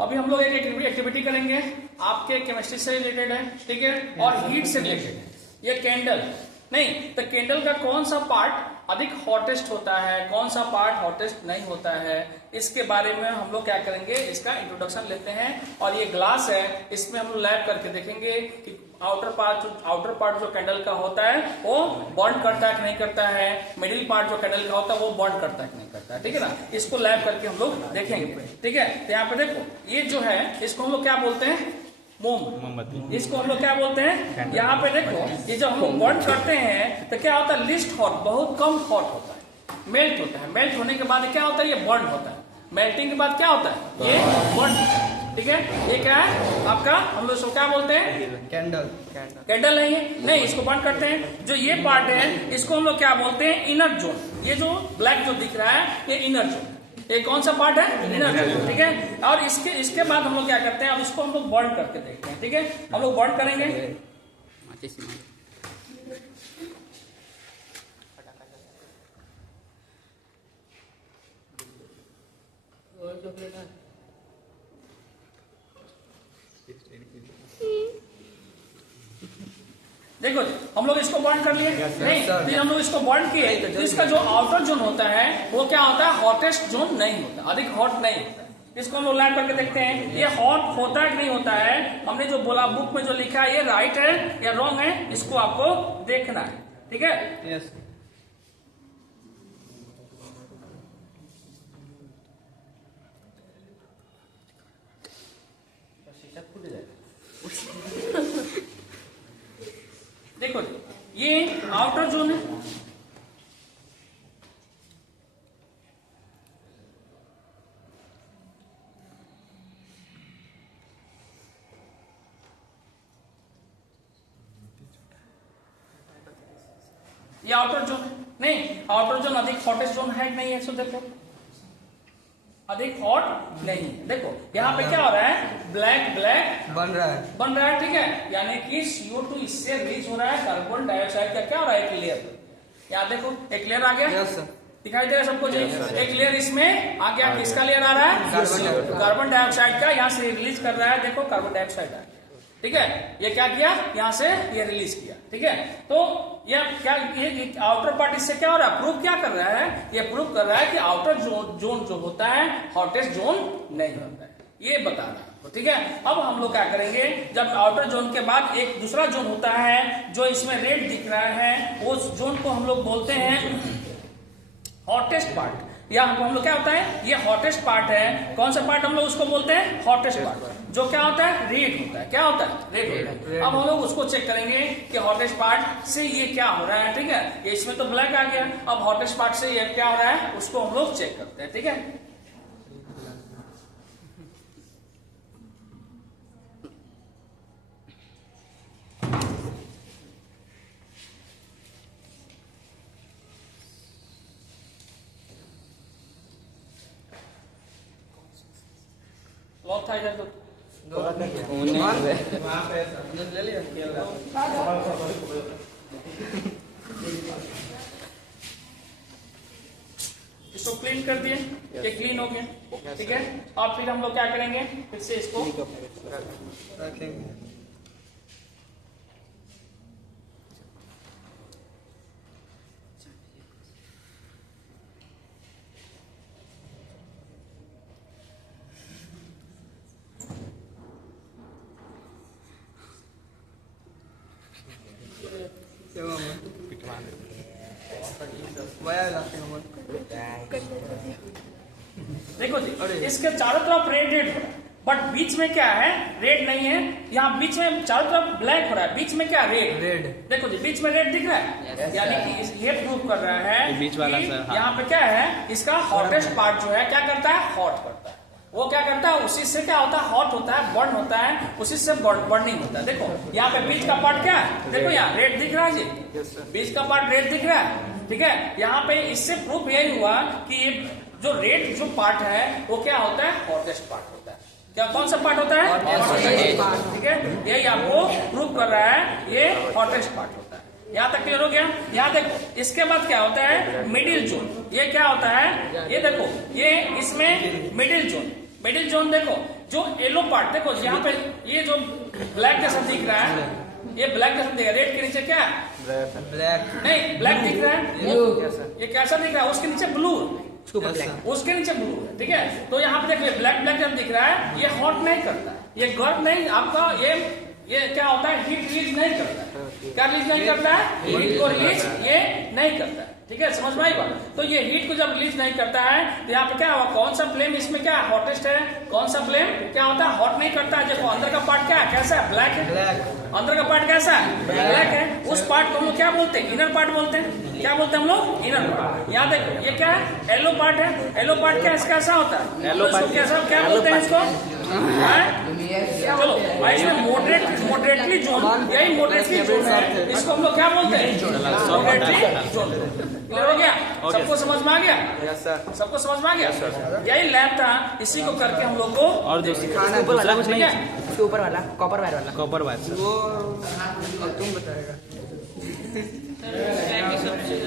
अभी हम लोग एक एक्टिविटी करेंगे, आपके केमिस्ट्री से रिलेटेड है, ठीक है, और हीट से रिलेटेड है। ये कैंडल नहीं, तो कैंडल का कौन सा पार्ट अधिक हॉटेस्ट होता है, कौन सा पार्ट हॉटेस्ट नहीं होता है, इसके बारे में हम लोग क्या करेंगे, इसका इंट्रोडक्शन लेते हैं। और ये ग्लास है, इसमें हम लोग लैब करके देखेंगे कि आउटर पार्ट जो कैंडल का होता है वो बॉन्ड करता है कि नहीं करता है, मिडिल पार्ट जो कैंडल का होता है वो बॉन्ड करता है कि नहीं करता है, ठीक है ना। इसको लैब करके हम लोग देखेंगे, ठीक है। तो यहाँ पे देखो, ये जो है इसको हम लोग क्या बोलते हैं, मोमबत्ती। इसको हम लोग क्या बोलते हैं, यहाँ पे देखो, ये जब हम लोग बॉन्ड करते हैं तो क्या होता है, लिस्ट हॉट, बहुत कम हॉट होता है, मेल्ट होता है। मेल्ट होने के बाद क्या होता है, ये बॉन्ड होता है। मेल्टिंग के बाद क्या होता है, ये बॉन्ड, ठीक है। ये क्या है आपका, हम लोग इसको क्या बोलते हैं, कैंडल नहीं है, नहीं, इसको बंद करते हैं। जो ये पार्ट है इसको हम लोग क्या बोलते हैं, इनर जोन। ये जो ब्लैक जो दिख रहा है ये इनर जोन, ये कौन सा पार्ट है, इनर जोन, ठीक है। और इसके बाद हम लोग क्या करते हैं, अब इसको हम लोग बर्न करके देखते हैं, ठीक है। हम लोग बर्न करेंगे, देखो जी, हम लोग इसको बॉन्ड कर लिए, नहीं, फिर हम लोग इसको बॉन्ड किए तो इसका जो आउटर जोन होता है वो क्या होता है, हॉटेस्ट जोन नहीं होता, अधिक हॉट नहीं होता है। इसको हम लोग लैब करके देखते हैं, ये हॉट होता है कि नहीं होता है। हमने जो बोला बुक में जो लिखा है ये राइट है या रॉन्ग है, इसको आपको देखना है, ठीक है। यस। देखो ये आउटर जोन है, ये आउटर जोन है। नहीं, आउटर जोन अधिक हॉटेस्ट जोन है कि नहीं है, सो देखो अधिक हॉट नहीं है। देखो यहाँ पे क्या हो रहा है, ब्लैक बन रहा है, ठीक है, यानी कि CO2 इससे रिलीज हो रहा है, कार्बन डाइऑक्साइड का क्या हो रहा है, एक लेयर। यहाँ देखो एक लेयर आ गया, यस सर, दिखाई दे रहा है सबको जी, एक लेयर इसमें आ गया, किसका लेयर आ रहा है, कार्बन डाइऑक्साइड का, यहाँ से रिलीज कर रहा है, देखो कार्बन डाइऑक्साइड आ गया, ठीक है। ये क्या किया, यहाँ से ये रिलीज किया, ठीक है। तो ये क्या, ये आउटर पार्ट इससे क्या हो रहा है, प्रूव क्या कर रहा है, ये प्रूव कर रहा है कि आउटर जोन जो होता है हॉटेस्ट जोन नहीं होता है, ये बता रहा है, ठीक है। अब हम लोग क्या करेंगे, जब आउटर जोन के बाद एक दूसरा जोन होता है जो इसमें रेड दिख रहा है, उस जोन को हम लोग बोलते हैं हॉटेस्ट पार्ट, या हम लोग क्या होता है, ये हॉटेस्ट पार्ट है। कौन सा पार्ट हम लोग उसको बोलते हैं, हॉटेस्ट पार्ट, जो क्या होता है, रेड होता है, क्या होता है, रेड होता है। अब हम लोग उसको चेक करेंगे कि हॉटेस्ट पार्ट से ये क्या हो रहा है, ठीक है। ये इसमें तो ब्लैक आ गया, अब हॉटेस्ट पार्ट से ये क्या हो रहा है उसको हम लोग चेक करते हैं, ठीक है। लॉक था इधर तो ले लिया, इसको क्लीन कर दिए, ये क्लीन हो गया, ठीक है। अब फिर हम लोग क्या करेंगे, फिर से इसको रखेंगे। देखो जी, इसके चारों तरफ रेड हो रहा है, बट बीच में क्या है, रेड नहीं है। यहाँ बीच में चारों तरफ ब्लैक हो रहा है, बीच में क्या, रेड। देखो जी, बीच में रेड दिख रहा है, यानी कि ये प्रूव कर रहा है बीच वाला, यहाँ पे क्या है, इसका हॉटेस्ट पार्ट जो है क्या करता है, हॉट करता है। वो क्या करता है, उसी से क्या होता है, हॉट होता है, बर्न होता है, उसी से बर्निंग होता है। देखो यहाँ पे बीच का पार्ट क्या है, देखो यहाँ रेड दिख रहा है जी, बीच का पार्ट रेड दिख रहा है, ठीक है। यहाँ पे इससे प्रूफ यही हुआ कि ये जो रेड जो पार्ट है वो क्या होता है, हॉटेस्ट पार्ट होता है। क्या, कौन सा पार्ट होता है, हॉटेस्ट पार्ट, ठीक है। यही आपको प्रूफ कर रहा है, ये हॉटेस्ट पार्ट होता है। यहाँ तक क्लियर हो गया। यहाँ देखो, इसके बाद क्या होता है, मिडिल जोन। ये क्या होता है, ये देखो, ये इसमें मिडिल जोन, मिडिल जोन देखो, जो येलो पार्ट देखो यहाँ पे, ये जो ब्लैक जैसा दिख रहा है, ये ब्लैक जैसा दिख रहा है, रेड के नीचे क्या है? ब्लैक। नहीं, ब्लैक दिख रहा है, ये कैसा दिख रहा है? उसके नीचे ब्लू, उसके नीचे ब्लू है, ठीक है। तो यहाँ पे देखिए ब्लैक ब्लैक जब दिख रहा है, ये हॉट नहीं करता, ये गर्म नहीं, आपका ये क्या होता है, हीट रिलीज नहीं करता है। क्या रिलीज नहीं करता है? हीट को रिलीज ये नहीं करता है, ठीक है, समझ में आई बात? तो ये हीट को जब रिलीज नहीं करता है तो यहाँ पे क्या हुआ, कौन सा फ्लेम इसमें क्या हॉटेस्ट है, कौन सा फ्लेम क्या होता है, हॉट नहीं करता है। देखो अंदर का पार्ट क्या है, कैसा है, ब्लैक है, ब्लैक। अंदर का पार्ट कैसा है, ब्लैक है। उस पार्ट को हम लोग क्या बोलते हैं, इनर पार्ट बोलते हैं। क्या बोलते हैं हम लोग, इनर पार्ट। यहाँ देखो ये क्या है, येलो पार्ट है। येलो पार्ट क्या कैसा होता है, येलो पार्ट कैसा, क्या बोलते हैं इसको, चलो इसमें मॉडरेटली जोन, यही मॉडरेटली जोन है, इसको हम लोग क्या बोलते हैं, मॉडरेटली जोन। क्लियर हो गया, सबको समझ में आ गया? Yes sir. सबको समझ में आ गया? यही लैब था, इसी को करके हम लोग को और जो सिखाना दूसरा कुछ नहीं है, इसके ऊपर वाला कॉपर वायर वाला, कॉपर वायर वो अब तुम बताएगा।